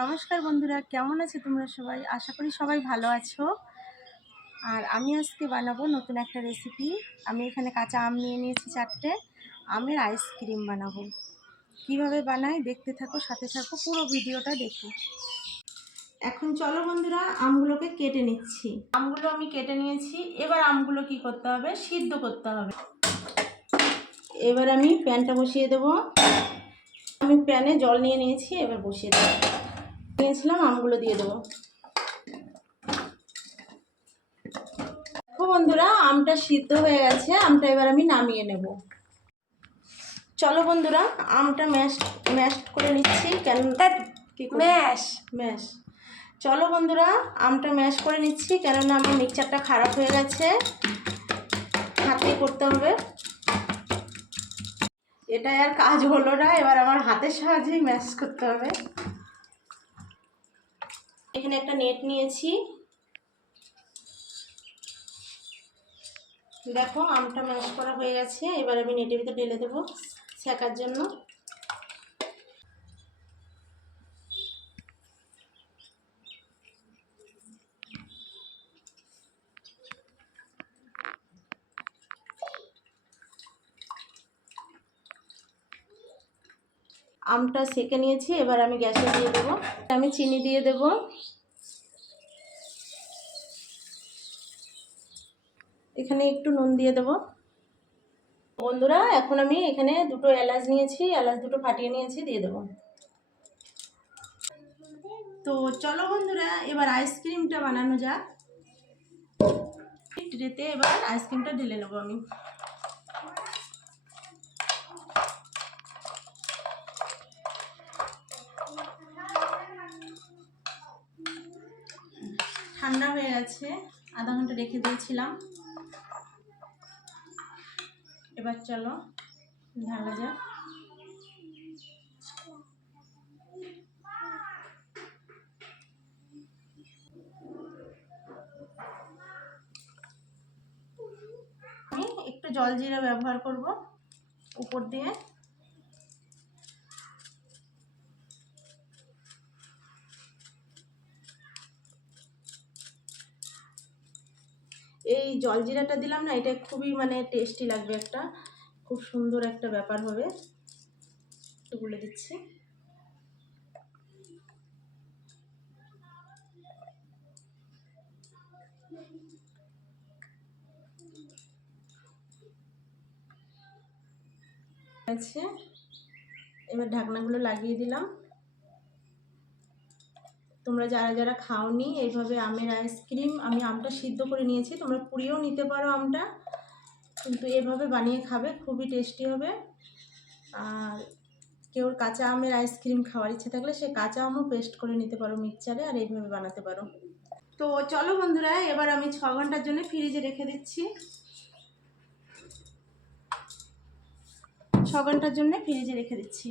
নমস্কার বন্ধুরা, কেমন আছো তোমরা সবাই? আশা করি সবাই ভালো আছো। আর আমি আজকে বানাবো নতুন একটা রেসিপি। আমি এখানে কাঁচা আম নিয়ে নিয়েছি 4টে। আমের আইসক্রিম বানাবো। কিভাবে বানাই দেখতে থাকো, সাথে থাকো, পুরো ভিডিওটা দেখো। এখন চলো বন্ধুরা, আমগুলোকে কেটে নিচ্ছি। আমগুলো আমি কেটে নিয়েছি। এবার আমগুলো কি করতে হবে? সিদ্ধ করতে হবে। এবার আমি প্যানটা বসিয়ে দেবো। আমি প্যানে জল নিয়ে নিয়েছি, এবার বসিয়ে দেবো। নিয়েছিলাম, আমগুলো দিয়ে দেবো। দেখো বন্ধুরা, আমটা সিদ্ধ হয়ে গেছে। আমটা এবার আমি নামিয়ে নেব। চলো বন্ধুরা, আমটা ম্যাশ করে নিচ্ছি। কেন কি ম্যাশ চলো বন্ধুরা, আমটা ম্যাশ করে নিচ্ছি, কেননা আমার মিক্সচারটা খারাপ হয়ে গেছে। হাতে করতে হবে। এটা আর কাজ হলো না, এবার আমার হাতের সাহায্যেই ম্যাশ করতে হবে। এখানে একটা নেট নিয়েছি। দেখো, আমটা ম্যাশ করা হয়ে গেছে। এবার আমি নেটের ভিতরে ঢেলে দেবো সেকার জন্য। আমটা সেকে নিয়েছি, এবার আমি গ্যাসে দিয়ে দেবো। আমি চিনি দিয়ে দেবো। এখানে একটু নুন দিয়ে দেবো। বন্ধুরা, এখন আমি এখানে 2টো এলাচ নিয়েছি, এলাচ 2টো ফাটিয়ে নিয়েছি, দিয়ে দেবো। তো চলো বন্ধুরা, এবার আইসক্রিমটা বানানো যাক। ট্রেতে এবার আইসক্রিমটা ঢেলে নেবো আমি। ঠান্ডা হয়ে গেছে, আধা ঘন্টা রেখে দিয়েছিলাম। এবার চলো ঢালা যাক। আমি একটু জলজিরা ব্যবহার করব উপর দিয়ে। এই জলজিরাটা দিলাম না, এটা খুবই টেস্টি লাগবে, একটা খুব সুন্দর একটা ব্যাপার হবে। একটু গুলে দিচ্ছি। আছে, এবার ঢাকনাগুলো লাগিয়ে দিলাম। তোমরা যারা যারা খাওনি এইভাবে আমের আইসক্রিম, আমি আমটা সিদ্ধ করে নিয়েছি, তোমরা পুড়িয়েও নিতে পারো আমটা, কিন্তু এভাবে বানিয়ে খাবে, খুবই টেস্টি হবে। আর কেউ কাঁচা আমের আইসক্রিম খাওয়ার ইচ্ছে থাকলে সে কাঁচা আমও পেস্ট করে নিতে পারো মিক্সচারে, আর এইভাবে বানাতে পারো। তো চলো বন্ধুরা, এবার আমি 6 ঘন্টার জন্য ফ্রিজে রেখে দিচ্ছি। 6 ঘন্টার জন্য ফ্রিজে রেখে দিচ্ছি।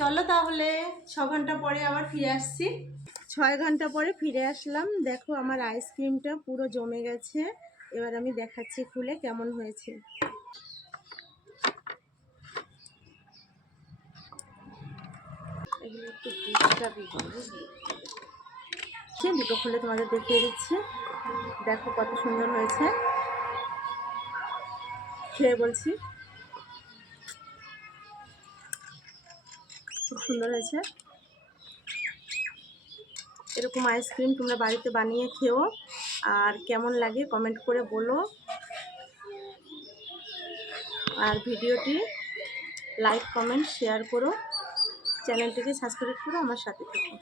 চলো তাহলে 6 ঘন্টা পরে আবার ফিরে আসছি। 6 ঘন্টা পরে ফিরে আসলাম। দেখো, আমার আইসক্রিমটা পুরো জমে গেছে। এবার আমি দেখাচ্ছি খুলে কেমন হয়েছে। এগুলো একটু দুটো খুলে তোমাদের দেখিয়ে দিচ্ছি। দেখো কত সুন্দর হয়েছে, খেয়ে বলছি খুব সুন্দর হয়েছে। এরকম আইসক্রিম তোমরা বাড়িতে বানিয়ে খেও, আর কেমন লাগে কমেন্ট করে বলো। আর ভিডিওটি লাইক, কমেন্ট, শেয়ার করো। চ্যানেলটিকে সাবস্ক্রাইব করো, আমার সাথে থাকো।